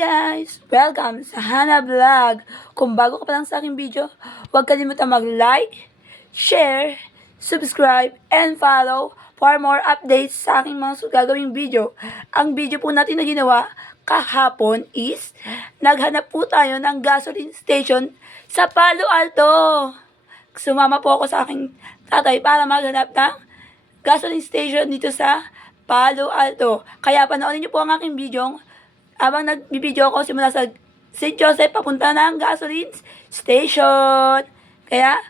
guys! Welcome sa Hana Vlog! Kung bago ka pa lang sa aking video, huwag kalimutan mag-like, share, subscribe, and follow for more updates sa aking mga gagawing video. Ang video po natin na ginawa kahapon is naghanap po tayo ng gasoline station sa Palo Alto. Sumama po ako sa aking tatay para maghanap ng gasoline station dito sa Palo Alto. Kaya panoorin niyo po ang aking video habang nagbibideo ako simula sa St. Joseph papunta ng gasoline station. Kaya,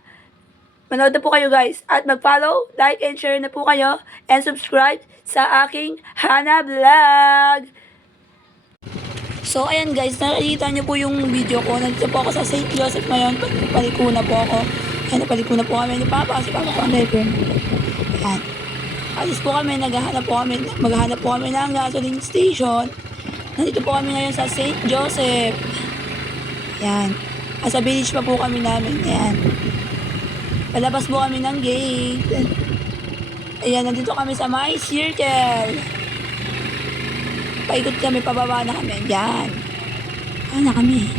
manood na po kayo guys. At mag-follow, like, and share na po kayo. And subscribe sa aking Hana Vlog. So, ayan guys, nakikita niyo po yung video ko. Nandito po ako sa St. Joseph ngayon. Paliko na po ako. Ayan, paliko na po kami ni Papa. Si Papa po ang driver. Ayan. Alis po kami, maghahanap po kami ng gasoline station. Nandito po kami ngayon sa St. Joseph. Yan. Sa village pa po kami namin. Yan. Palabas po kami ng gate. Ayan, nandito kami sa my circle. Paikot kami, pababa na kami. Yan. Na kami.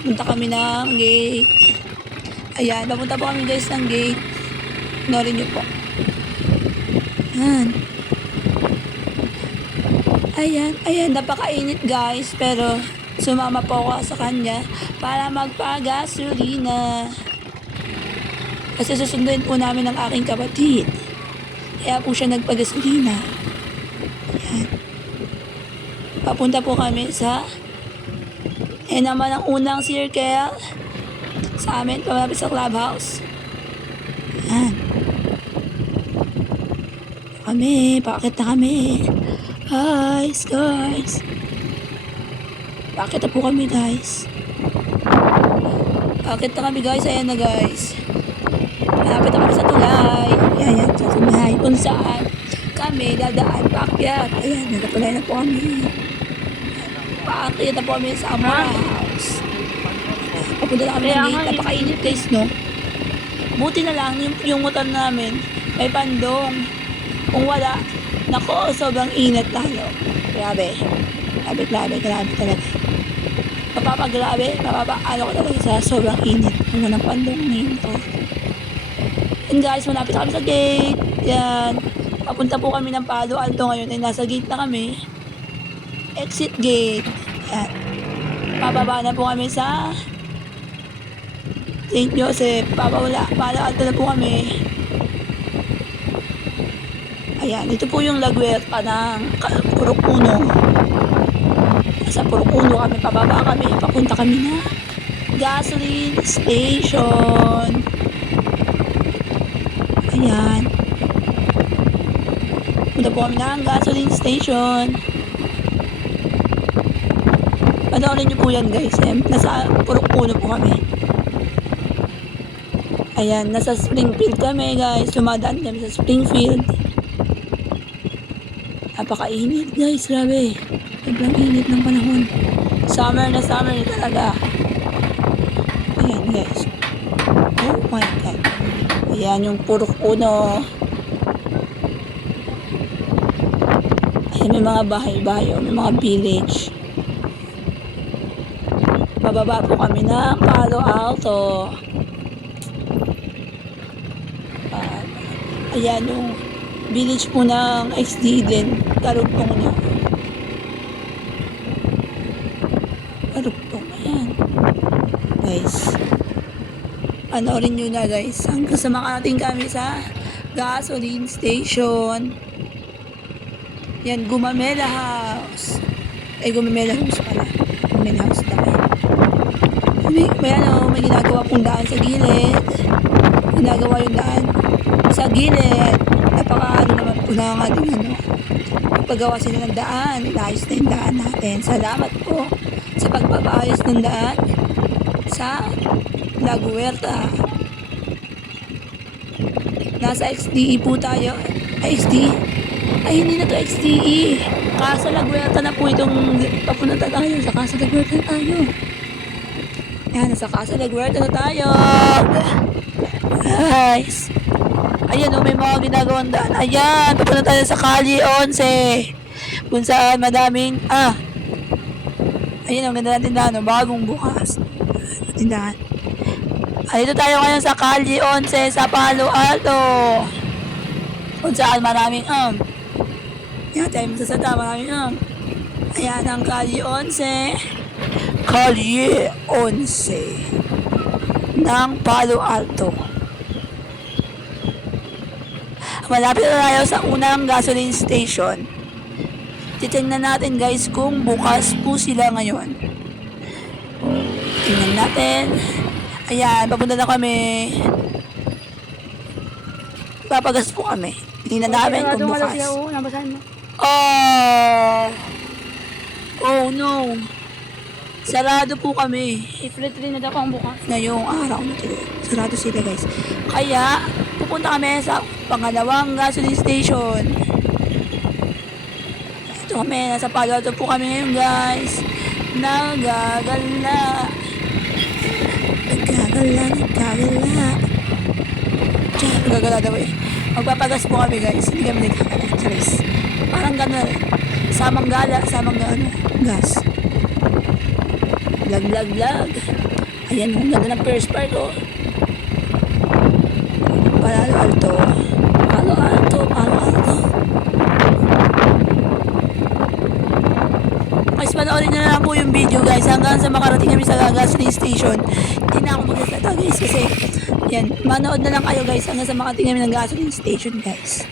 Punta kami ng gate. Ayan, papunta po kami guys ng gate. Norin nyo po. Yan. Ayan, napakainit guys, pero sumama po ako sa kanya para magpagasolina. Kasi susunduin po namin ang aking kapatid. Kaya po siya nagpagasolina. Ayan. Papunta po kami sa naman ang unang circle sa amin, pamapit sa clubhouse. Ayan. Pakit na kami. Guys. Bakit na po kami guys? Bakit na kami guys? Ayan na guys. Malapit na kami sa tulay. Ayan, sa tulay. Kung saan kami dadaan paakyat. Ayan, natulay na po kami. Paakyat na po kami sa Amora House. Papunta na kami ng gate. Napakainit guys, no? Buti na lang yung motor namin may pandong. Kung wala, nako, sobrang init lalo. Grabe talaga. Ano ko talaga sa sobrang init. Kung walang pandong ngayon to. And guys, malapit kami sa gate. Yan. Papunta po kami ng Palo Alto ngayon. Ay nasa gate na kami. Exit gate. Yan. Pababa na po kami sa St. Joseph. Palo Alto na po kami. Ayan, ito po yung lagwerta ng Purok Uno. Sa Purok Uno kami, pababa kami, papunta kami na gasoline station. Ayan. Punta po kami ng gasoline station. Panoorin nyo po yan guys. Nasa Purok Uno po kami. Ayan, nasa Springfield kami guys. Dumadaan kami sa Springfield. Napakainit guys, grabe. Sobrang init ng panahon. Summer na talaga. Ayan guys. Oh my God. Ayan yung Purok Uno. Ayan, may mga bahay-bahay, may mga village. Bababa po kami ng Palo Alto. Ayan yung village po ng XD din. Karugtong niya. Karugtong. Ayan. Guys. Panoorin nyo na guys. Hanggang sa makarating kami sa gasoline station. Yan. Gumamela House. Gumamela House pala. Gumamela House na kayo. May ginagawa pong daan sa gilid. Ginagawa yung daan sa gilid. Napaka naman po na ang ating paggawa sila ng daan. Ayos na yung daan natin. Salamat po sa pagpapaayos ng daan sa La Huerta. Nasa XDE po tayo. XDE? Ay, hindi na to XDE. Casa La Huerta na po itong papunta tayo. Sa Casa La Huerta na tayo. Yan, nasa Casa La Huerta na tayo. Guys. Ayan, may mga ginagawang daan. Ayan, papunta tayo sa Calle 11. Kung saan madaming, Ayun, ang ganda ng tindahan, no? Bagong bukas. Tindahan. Dito tayo ngayon sa Calle 11 sa Palo Alto. Kung saan maraming yan tayo masasada, maraming Ayan ang Calle 11. Calle 11 ng Palo Alto. Malapit na tayo sa unang gasoline station. Titingnan natin guys kung bukas po sila ngayon. Tingnan natin. Ayan, papunta na kami. Papagas po kami. Tingnan namin kung bukas. Oh no. Sarado po kami. April 3 na daw ang bukas. Ngayong araw na to. Sarado sila guys. Kaya, pupunta kami sa pangalawang gasoline station. Ito kami, nasa Palo Alto po kami ngayon guys. Nagagala. Nagagala daw eh. Magpapagas po kami guys. Hindi kami nagkakala. Charis. Parang gano'n rin. Samang gala, samang gas. Lag. Ayan, ang ganda ng first part, oh. Palo Alto. Guys, panoorin nyo na lang po yung video, guys. Hanggang sa makarating kami sa gasoline station. Hindi na ako magsasalita, guys. Kasi, yan, manood na lang kayo, guys. Hanggang sa makarating kami ng gasoline station, guys.